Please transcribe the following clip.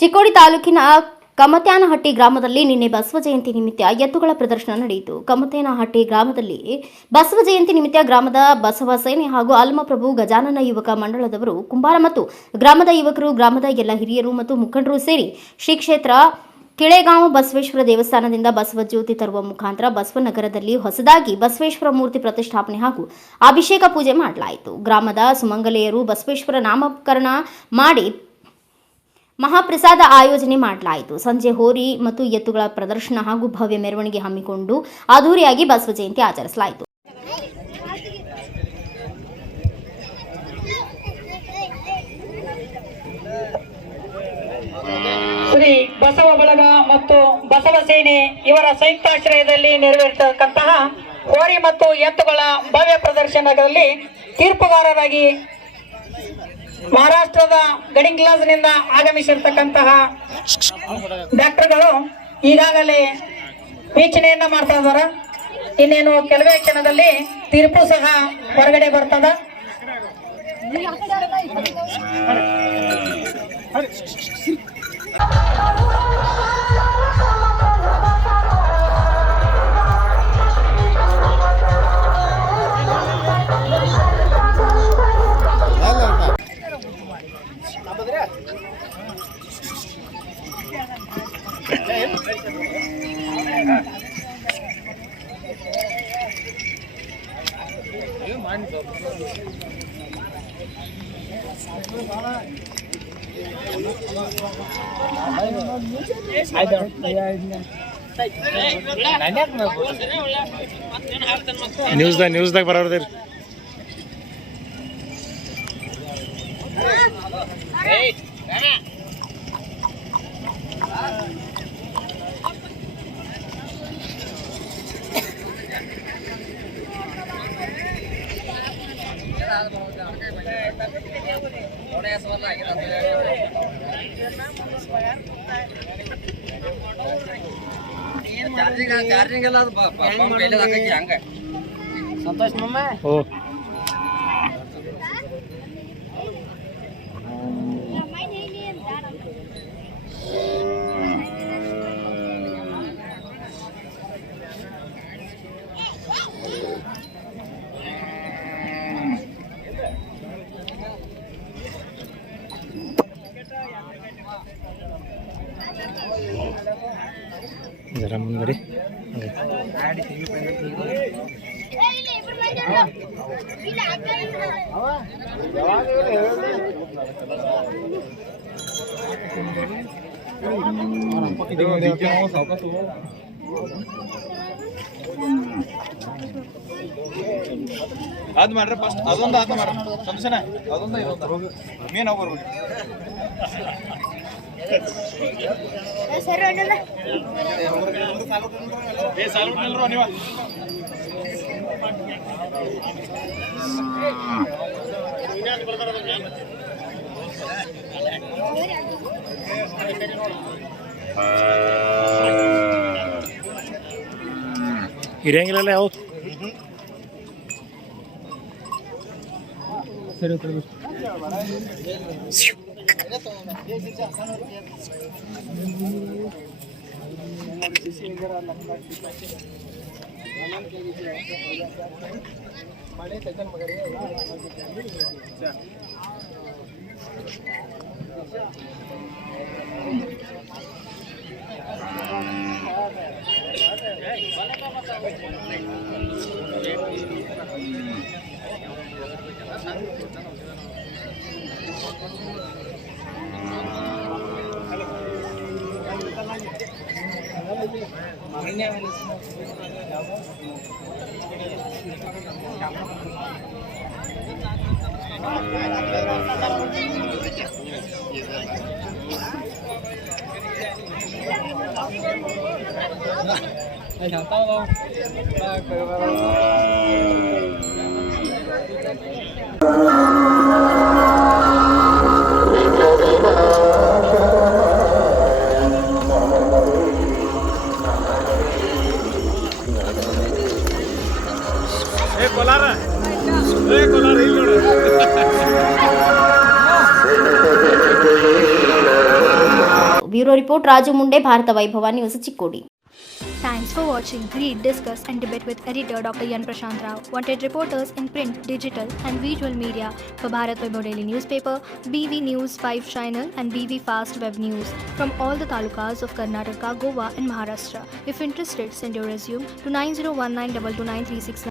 ಚಿಕ್ಕೋಡಿ ತಾಲೂಕಿನ ಕಮತ್ಯಾನಹಟ್ಟಿ ಗ್ರಾಮದಲ್ಲಿ ನಿನ್ನೆ ಬಸವ ಜಯಂತಿ ನಿಮಿತ್ತ ಎತ್ತುಗಳ ಪ್ರದರ್ಶನ ನಡೆಯಿತು. ಕಮತ್ಯಾನಹಟ್ಟಿ ಗ್ರಾಮದಲ್ಲಿ ಬಸವ ಜಯಂತಿ ನಿಮಿತ್ತ ಗ್ರಾಮದ ಬಸವ ಸೇನೆ ಹಾಗೂ ಅಲ್ಮಪ್ರಭು ಗಜಾನನ ಯುವಕ ಮಂಡಳದವರು, ಕುಂಬಾರ ಮತ್ತು ಗ್ರಾಮದ ಯುವಕರು, ಗ್ರಾಮದ ಎಲ್ಲ ಹಿರಿಯರು ಮತ್ತು ಮುಖಂಡರು ಸೇರಿ ಶ್ರೀ ಕ್ಷೇತ್ರ ಕಿಳೆಗಾಂವ ಬಸವೇಶ್ವರ ದೇವಸ್ಥಾನದಿಂದ ಬಸವ ಜ್ಯೋತಿ ತರುವ ಮುಖಾಂತರ ಬಸವನಗರದಲ್ಲಿ ಹೊಸದಾಗಿ ಬಸವೇಶ್ವರ ಮೂರ್ತಿ ಪ್ರತಿಷ್ಠಾಪನೆ ಹಾಗೂ ಅಭಿಷೇಕ ಪೂಜೆ ಮಾಡಲಾಯಿತು. ಗ್ರಾಮದ ಸುಮಂಗಲೆಯರು ಬಸವೇಶ್ವರ ನಾಮಕರಣ ಮಾಡಿ ಮಹಾಪ್ರಸಾದ ಆಯೋಜನೆ ಮಾಡಲಾಯಿತು. ಸಂಜೆ ಹೋರಿ ಮತ್ತು ಎತ್ತುಗಳ ಪ್ರದರ್ಶನ ಹಾಗೂ ಭವ್ಯ ಮೆರವಣಿಗೆ ಹಮ್ಮಿಕೊಂಡು ಅದ್ದೂರಿಯಾಗಿ ಬಸವ ಜಯಂತಿ ಆಚರಿಸಲಾಯಿತು. ಶ್ರೀ ಬಸವ ಬಳಗ ಮತ್ತು ಬಸವ ಸೇನೆ ಇವರ ಸಂಯುಕ್ತಾಶ್ರಯದಲ್ಲಿ ನೆರವೇರಿಸತಕ್ಕಂತಹ ಹೋರಿ ಮತ್ತು ಎತ್ತುಗಳ ಭವ್ಯ ಪ್ರದರ್ಶನದಲ್ಲಿ ತೀರ್ಪುಗಾರರಾಗಿ ಮಹಾರಾಷ್ಟ್ರದ ಗಡಿಂಗ್ಲಾಸ್ನಿಂದ ಆಗಮಿಸಿರ್ತಕ್ಕಂತಹ ಡಾಕ್ಟರ್ಗಳು ಈಗಾಗಲೇ ವೀಕ್ಷಣೆಯನ್ನ ಮಾಡ್ತಾ ಇದಾರ. ಇನ್ನೇನು ಕೆಲವೇ ಕ್ಷಣದಲ್ಲಿ ತೀರ್ಪು ಸಹ ಹೊರಗಡೆ ಬರ್ತದ. ನ್ಯೂಸ್ದಾಗ ಬರೋದ್ರಿ. ಸಂತೋಷ್ ಮಮ್ಮ ಜರ ಮುಂದ್ರಿ. ಅದು ಮಾಡ್ರಿ ಫಸ್ಟ್, ಅದೊಂದು ಆತ ಮಾಡ್ರಿ ಸಂಸನ, ಅದೊಂದು ಇದೊಂದು ಮೇನ್ ಹೋಗ್ಬರ್ಬೋದು. ನೀವು ಇರಂಗಿಲ್ಲ ಯಾವ ಸರಿ ಕೋಲಾರ ಇಲ್ಲಿ ನೋಡು. ಬ್ಯೂರೋ ರಿಪೋರ್ಟ್ ರಾಜು ಮುಂಡೆ, ಭಾರತ ವೈಭವ news, Chikkodi. Thanks for watching. Read, discuss and debate with editor Dr. Yan Prashant Rao. Wanted reporters in print, digital and visual media for Bharat Vaibhav Daily Newspaper, BV News 5 Channel and BV Fast Web News from all the talukas of Karnataka, Goa and Maharashtra. If interested, send your resume to 9019229369.